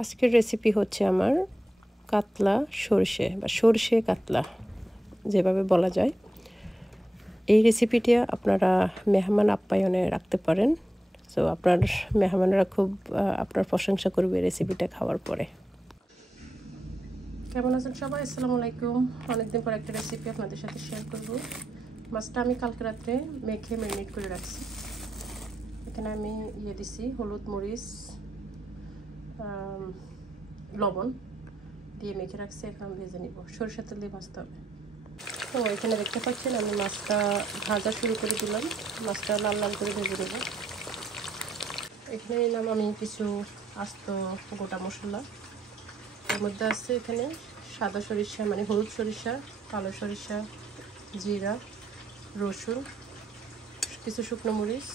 আজকের রেসিপি হচ্ছে আমার কাতলা সরষে বা সরষে কাতলা যেভাবে বলা যায়। এই রেসিপিটা আপনারা মেহমান আপ্যায়নে রাখতে পারেন। সো আপনার মেহমানরা খুব আপনার প্রশংসা করবে রেসিপিটা খাওয়ার পরে। কেমন আছেন সবাই? আসসালামু আলাইকুম। অনেকদিন পর একটা রেসিপি আপনাদের সাথে শেয়ার করব। মাছটা আমি কালকে রাত্রে মেখে ম্যারিনেট করে রাখছি। এখানে আমি দিছি হলুদ, মরিচ, লবণ দিয়ে মেখে রাখছি। এখন ভেজে নিব। সরষের তেল দিয়ে ভাজতে হবে। তো এখানে দেখতে পাচ্ছেন আমি মাছটা ভাজা শুরু করে দিলাম। মাছটা লাল লাল করে ভেজে দেবো। এখানে নিলাম আমি কিছু আস্ত গোটা মশলা। এর মধ্যে আছে এখানে সাদা সরিষা মানে হলুদ সরিষা, কালো সরিষা, জিরা, রসুন, কিছু শুকনো মরিচ,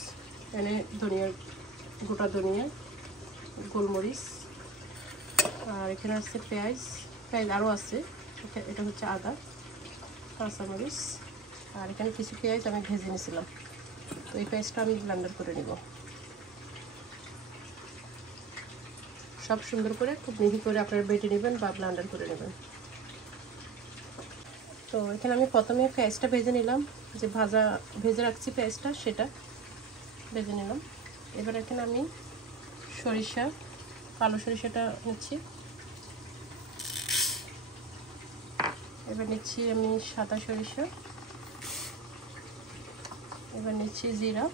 এখানে ধনিয়া, গোটা ধনিয়া, গোলমরিচ, আর এখানে আছে পেঁয়াজ আরও আছে। এটা হচ্ছে আদা, কাঁচামরিচ, আর এখানে কিছু পেঁয়াজ আমি ভেজে নিয়েছিলাম। তো এই পেঁয়াজটা আমি ব্লেন্ডার করে নিব। সব সুন্দর করে খুব মিহি করে আপনারা বেটে নেবেন বা ব্লেন্ডার করে নেবেন। তো এখানে আমি প্রথমে পেঁয়াজটা ভেজে নিলাম, যে ভেজে রাখছি পেঁয়াজটা সেটা ভেজে নিলাম। এবার এখানে আমি সরিষা, কালো সরিষাটা নিচ্ছি। এবার নিচ্ছি আমি সাদা সরিষা। এবার নিচ্ছি জিরা,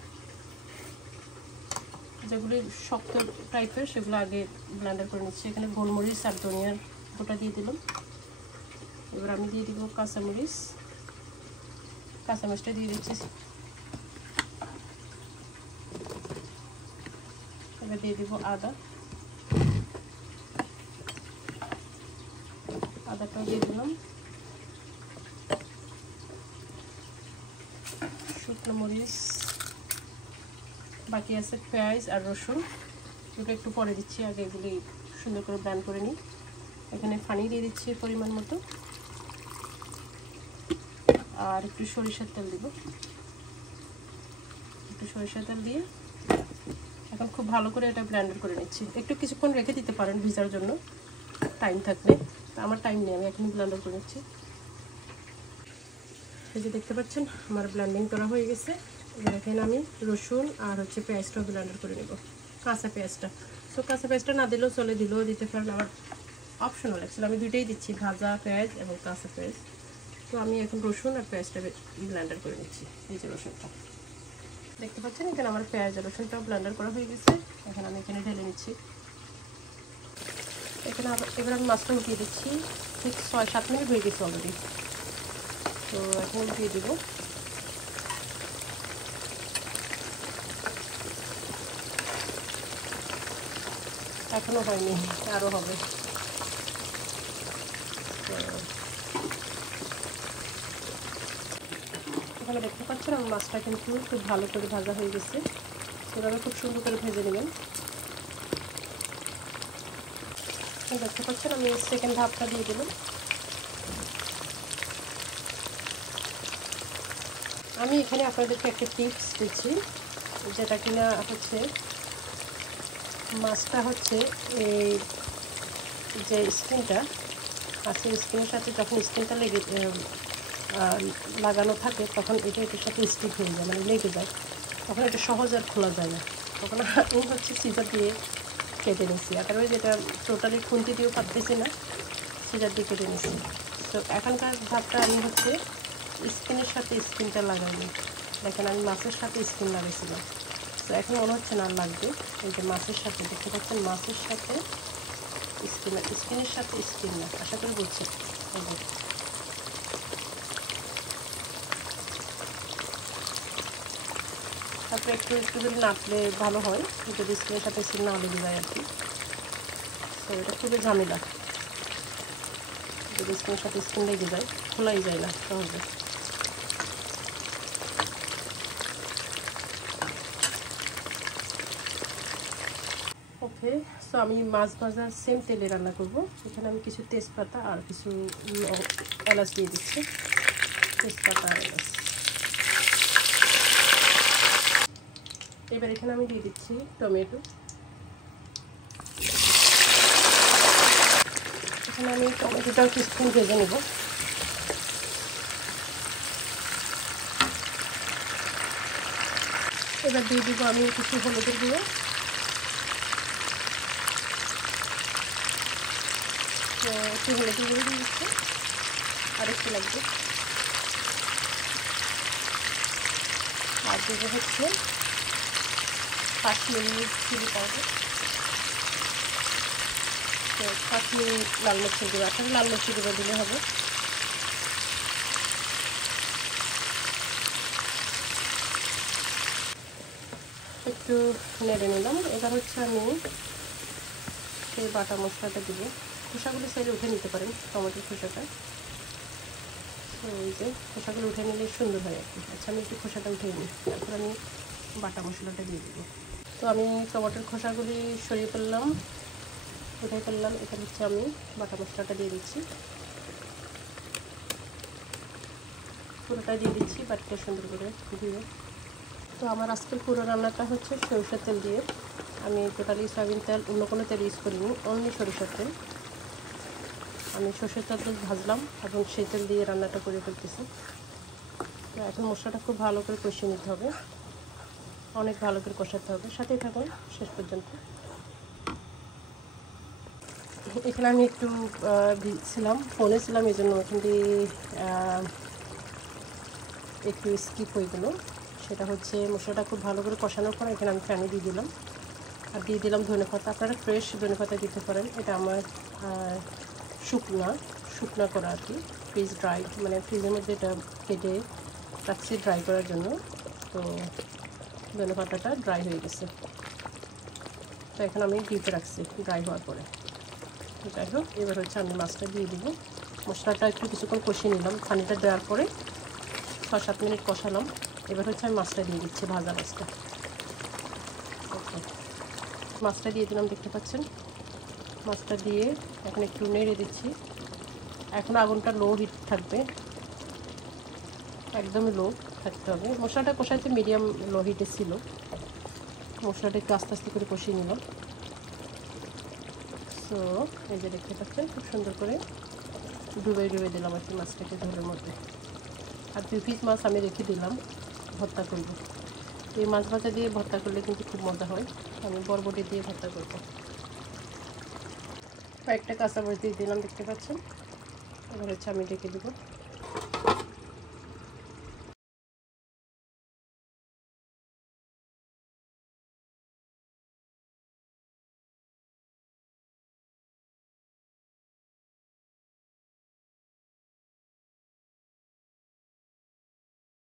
যেগুলি শক্ত টাইপের সেগুলো আগে ব্লেন্ডার করে নিচ্ছি। এখানে গোলমরিচ আর ধনিয়ার গোটা দিয়ে দিলাম। এবার আমি দিয়ে দিব কাঁচামরিচটা দিয়ে দিচ্ছি। এবার দিয়ে দিব আদাটাও দিয়ে দিলাম। শুকনো মরিচ, বাকি আছে পেঁয়াজ আর রসুন, ওটা একটু পরে দিচ্ছি। আগে এগুলি সুন্দর করে ব্লেন্ড করে নিই। এখানে পানি দিয়ে দিচ্ছি পরিমাণ মতো, আর একটু সরিষার তেল দিব। একটু সরিষার তেল দিয়ে এখন খুব ভালো করে এটা ব্লেন্ডার করে নিচ্ছি। একটু কিছুক্ষণ রেখে দিতে পারেন ভিজার জন্য, টাইম থাকলে। আমার টাইম নেই, আমি এখন ব্লেন্ডার করে নিচ্ছি। এই যে দেখতে পাচ্ছেন আমার ব্লেন্ডিং করা হয়ে গেছে। এবার এখানে আমি রসুন আর পেঁয়াজটাও ব্লেন্ডার করে নেব, কাঁচা পেঁয়াজটা। তো কাঁচা পেঁয়াজটা না দিলেও চলে, দিলেও দিতে পারেন, আমার অপশনাল। অ্যাকচুয়ালি আমি দুইটাই দিচ্ছি, ভাজা পেঁয়াজ এবং কাঁচা পেঁয়াজ। তো আমি এখন রসুন আর পেঁয়াজটা ব্লেন্ডার করে নিচ্ছি। এই যে রসুনটা দেখতে পাচ্ছেন, এখানে আমার পেঁয়াজ আর রসুনটাও ব্লেন্ডার করা হয়ে গেছে। এখন আমি এখানে ঢেলে নিচ্ছি। এখানে এবার আমি মাছটা উঠিয়ে দিচ্ছি। ঠিক 6-7 মিনিট হয়ে গেছে অলরেডি। তো এখন উঠিয়ে দেবো। এখনো হয়নি, আরও হবে। এখানে দেখতে পাচ্ছেন আমার মাছটা কিন্তু খুব ভালো করে ভাজা হয়ে গেছে। সেভাবে খুব সুন্দর করে ভেজে নেবেন। দেখতে পাচ্ছেন আমি সেকেন্ড হাফটা দিয়ে দিলাম। আমি এখানে আপনাদেরকে একটা টিপস দিচ্ছি, যেটা কিনা মাছটা এই যে স্কিনটা আছে, স্কিনের সাথে যখন স্কিনটা লাগানো থাকে তখন এটার সাথে স্টিক হয়ে যায়, মানে লেগে যায়। তখন এটা সহজ আর খোলা যায় না। তখন আমি সিজার দিয়ে কেটে নিচ্ছি। আদারওয়াইজ এটা টোটালি খুন্তি দিয়েও কাটতেছি না, সিজার দিয়ে কেটে নিচ্ছি। তো এখানকার ধাপটা আমি স্কিনের সাথে স্কিনটা লাগাইনি। দেখেন আমি মাছের সাথে স্কিন লাগাইছিলাম। তো এখন মনে হচ্ছে না লাগবে। এই যে মাছের সাথে দেখতে পাচ্ছেন, মাছের সাথে স্কিনের সাথে স্কিন না, আশা করে বলছি। তারপরে একটু করে নাড়লে ভালো হয়, যদি স্কিনের সাথে স্কিন না লেগে যায় আর কি। তো এটা খুবই ঝামেলা, যদি স্কিনের সাথে স্কিন লেগে যায় খোলাই যায় না সহজে। ওকে, সো আমি মাছ ভাজা সেম তেলে রান্না করব। এখানে আমি কিছু তেজপাতা আর কিছু এলাচ দিয়ে দিচ্ছি। তেজপাতা আর এলাচ। এবার এখানে আমি দিয়ে দিচ্ছি টমেটো। এখানে আমি টমেটোটাও কিছুক্ষণ ভেজে নেব। এবার দিয়ে দিব আমি কিছু হলুদের গুঁড়ো, একটু হলুদের গুঁড়ো দিয়ে দিচ্ছি, আর একটু লাগবে। আর দেবো হচ্ছে কাশ্মীরি চিলি পাউডার, তো কাশ্মীরি লাল মির্চের গুঁড়ো, আসলে লাল মির্চের গুঁড়ো দিলে হবে। একটু নেড়ে নিলাম। এবার হচ্ছে আমি সেই বাটা মশলাটা দিব। খোসাগুলো সাইডে উঠে নিতে পারেন, টমেটোর খোসাটা। তো এই যে খোসাগুলো উঠে নিলে সুন্দর হয় আর কি। আচ্ছা, আমি একটু খোসাটা উঠে নিই, তারপর আমি বাটা মশলাটা দিয়ে দেবো। তো আমি টমেটোর খোসাগুলি সরিয়ে ফেললাম, উঠে ফেললাম। এখানে হচ্ছে আমি বাটা মশলাটা দিয়ে দিচ্ছি, পুরোটা দিয়ে দিচ্ছি বাটিটা সুন্দর করে ধুয়ে। তো আমার আজকের পুরো রান্নাটা হচ্ছে সরিষার তেল দিয়ে। আমি টোটালি সয়াবিন তেল অন্য কোনো তেল ইউজ করিনি, অনলি সরিষার তেল। আমি সরষের তেল ভাজলাম এবং সেই তেল দিয়ে রান্নাটা করে ফেলতেছি। তো এখন মশলাটা খুব ভালো করে কষিয়ে নিতে হবে, অনেক ভালো করে কষাতে হবে। সাথেই থাকুন শেষ পর্যন্ত। এখানে আমি একটু ছিলাম, ফোনে ছিলাম, এই জন্য ওখান দিয়ে একটু স্কিপ হয়ে গেলো। সেটা হচ্ছে মশলাটা খুব ভালো করে কষানোর পর এখানে আমি পানি দিয়ে দিলাম, আর দিয়ে দিলাম ধনেপাতা। আপনারা ফ্রেশ ধনেপাতা দিতে পারেন। এটা আমার শুকনা করা আর কি, ফ্রিজ ড্রাই, মানে ফ্রিজের মধ্যে এটা কেটে রাখছি ড্রাই করার জন্য। তো ধনেপাতাটা ড্রাই হয়ে গেছে, তো এখন আমি ডিপে রাখছি ড্রাই হওয়ার পরে। যাই হোক, এবার হচ্ছে আমি মাছটা দিয়ে দিব। মশলাটা একটু কিছুক্ষণ কষিয়ে নিলাম, পানিটা দেওয়ার পরে 6-7 মিনিট কষালাম। এবার হচ্ছে আমি মাছটা দিয়ে দিচ্ছি, ভাজা মাছটা। ওকে, মাছটা দিয়ে দিলাম, দেখতে পাচ্ছেন। মাছটা দিয়ে এখন একটু নেড়ে দিচ্ছি। এখন আগুনটা লো হিট থাকবে, একদমই লো থাকতে হবে। মশলাটা কষাইতে মিডিয়াম লো হিটে ছিল। মশলাটা একটু আস্তে আস্তে করে কষিয়ে নিলাম। তো এই যে দেখতে পাচ্ছেন, খুব সুন্দর করে ডুবে দিলাম আর কি মাছটাকে ঝোলের মধ্যে। আর 2 পিস মাছ আমি রেখে দিলাম, ভর্তা করব। এই মাছ ভাজা দিয়ে ভর্তা করলে কিন্তু খুব মজা হয়। আমি বরবটি দিয়ে ভর্তা করব। কয়েকটা কাঁচামরিচ দিয়ে দিলাম, দেখতে পাচ্ছেন। এবার হচ্ছে আমি ঢেকে দেবো।